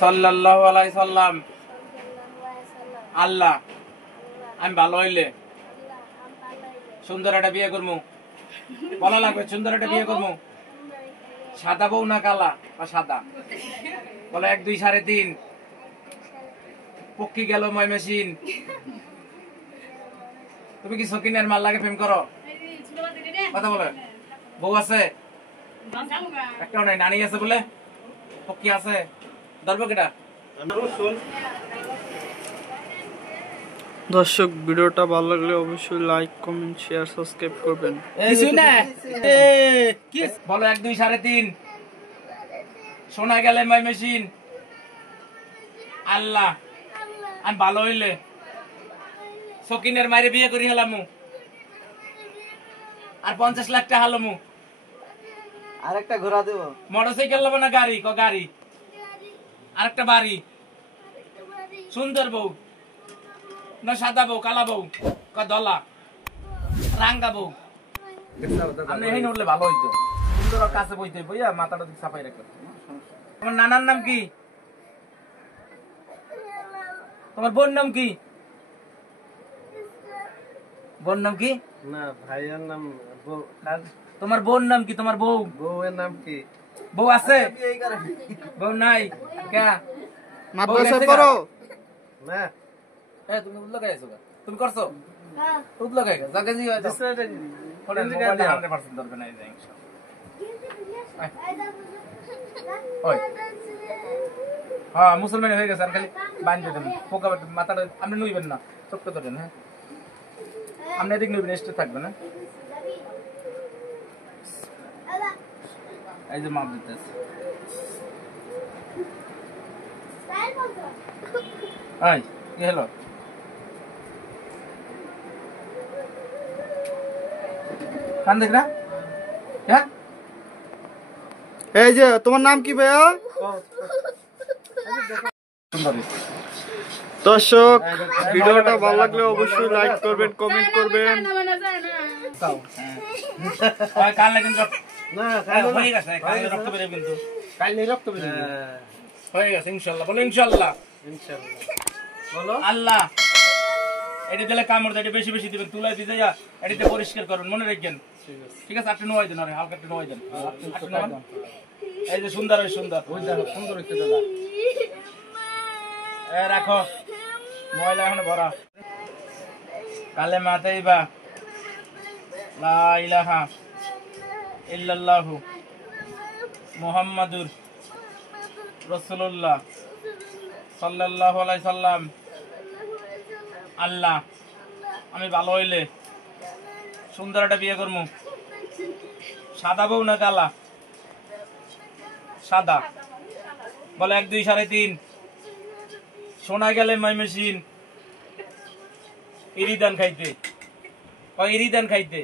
সাল্লাল্লাহু আলাইহি সাল্লাম আল্লাহ আমি ভালো হইলে সুন্দর একটা বিয়ে করবো। বলা লাগবে সুন্দর একটা বিয়ে করবো। সাদা বউ না কালা? বা সাদা। বলো 1 2 3.5 পক্ষী গেল ময়মনসিংহ। তুমি কি সকিনের মাল লাগে প্রেম করো? কথা বলে বউ আছে একটাও নাই, নানি আছে বলে পক্ষী আছে ধরবো কেটা? দর্শক ভিডিওটা ভালো লাগলে অবশ্যই লাইক কমেন্ট শেয়ার সাবস্ক্রাইব করবেন। বলো 1 2 3.5 শোনা গেলে ময়মনসিংহ আল্লাহ আমি ভালো হইলে সকিনের মায়ের বিয়ে করি হেলামু আর 50 লাখ টাকা হালামু। আরেকটা ঘোড়া দেব। মোটরসাইকেল লব না গাড়ি? গাড়ি। আরেকটা বাড়ি। সুন্দর বউ না সাদা বউ কালা বউ দলা রাঙ্গা বউ? আপনি এই নড়লে ভালো হইতো। সুন্দর কাছে বইতে বইয়া মাথাটা দিক চাপাই রাখো। তোমার নানার নাম কি? তোমার বোন নাম কি? বোন নাম কি? না ভাইয়ের নাম তোমার বোন নাম কি? তোমার বউ বউয়ের নাম কি? বউ আছে? বউ নাই কে? মাদ্রাসায় পড়ো না এ তুমি উল্লো গাইছো? তুমি করছো? হ্যাঁ উল্লো গাইছো জায়গা জি হয়। বলেন মোবাইলটা 100% ধরবে না এই যে ইনশাআল্লাহ। ওই হ্যাঁ মুসলমান হয়ে গেছে আর খালি বাঁধতে দেন পোকা মাথাটা আপনি নইবেন না চোখটা ধরেন। হ্যাঁ আপনি এদিক নইবেন স্টে থাকবে না। এই যে মাপ দিতেছে এই কি হলো? কান দেখ না? হ্যাঁ এই যে তোমার নাম কি ভাইয়া? দর্শক ভিডিওটা ভালো লাগলে অবশ্যই লাইক করবেন কমেন্ট করবেন। কান লাগেন না হয়ে গেছে কানে রক্ত বের কিন্তু কানে রক্ত বের হয়ে গেছে ইনশাআল্লাহ। বলো ইনশাআল্লাহ। ইনশাআল্লাহ বলো আল্লাহ এটা দিলে কামড় দেয়, এটা বেশি বেশি দিবেন, তুলাই দিয়ে যা এটাতে পরিষ্কার করুন, মনে রাখবেন। ঠিক আছে আপনি নোয়াই দেন, আরে হালকা একটু নোয়াই দেন। এই যে সুন্দর হয় সুন্দর, ওই দেখো সুন্দর হচ্ছে দাদা। এ রাখো ময়লা এখন ভরা। কালেমা তাইবা লা ইলাহা ইল্লাল্লাহু মুহাম্মাদুর রাসূলুল্লাহ সাল্লাল্লাহু আলাইহি সাল্লাম আল্লাহ আমি ভালো হইলে সুন্দর একটা বিয়ে করবো। সাদা বউ না কালা? সাদা। বলে 1 2 3.5 শোনা গেলে ময়মনসিংহ ইরিদান খাইতে। ইরিদান খাইতে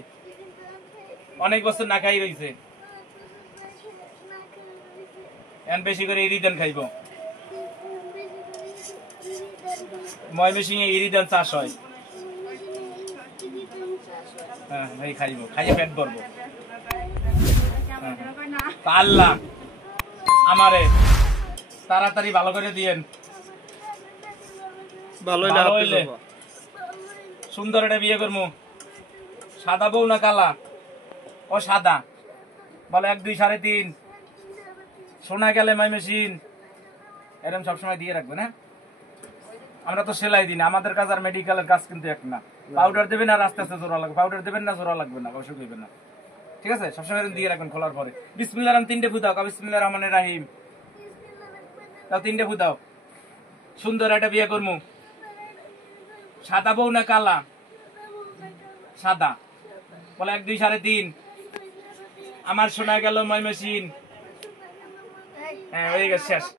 অনেক বছর না খাই রয়েছে, এখন বেশি করে ইরিদান খাইব। ময়মনসিংহে ইরিদান চাষ হয়। হ্যাঁ এই খাইব, খাইয়ে পেট ভরবো। আল্লাহ আমারে তাড়াতাড়ি ভালো করে দিয়েন। ভালো হইলে সুন্দর একটা বিয়ে করবো। সাদা বউ না কালা? ও সাদা। বলে 1 2 3.5 শোনা গেলে ময়মনসিংহ এরকম সবসময় দিয়ে রাখবেন। হ্যাঁ আমরা তো সেলাই দিই না, আমাদের কাজ আর মেডিকেলের কাজ কিন্তু এক না। পাউডার দেবেন আর আস্তে আস্তে জোড়া লাগবে, পাউডার দেবেন না জোড়া লাগবে না, অবশ্যই দেবেন না। ঠিক আছে সবসময় দিয়ে রাখবেন খোলার পরে। বিসমিল্লাহির রহমানির 3টে ফু দাও। বিসমিল্লাহির রহমানির রহিম তাও 3টে ফু দাও। সুন্দর একটা বিয়ে করবো। সাদা বউ না কালা? সাদা। বলে 1 2 3.5 আমার শোনা গেল ময়মনসিংহ। হ্যাঁ হয়ে গেছে শেষ।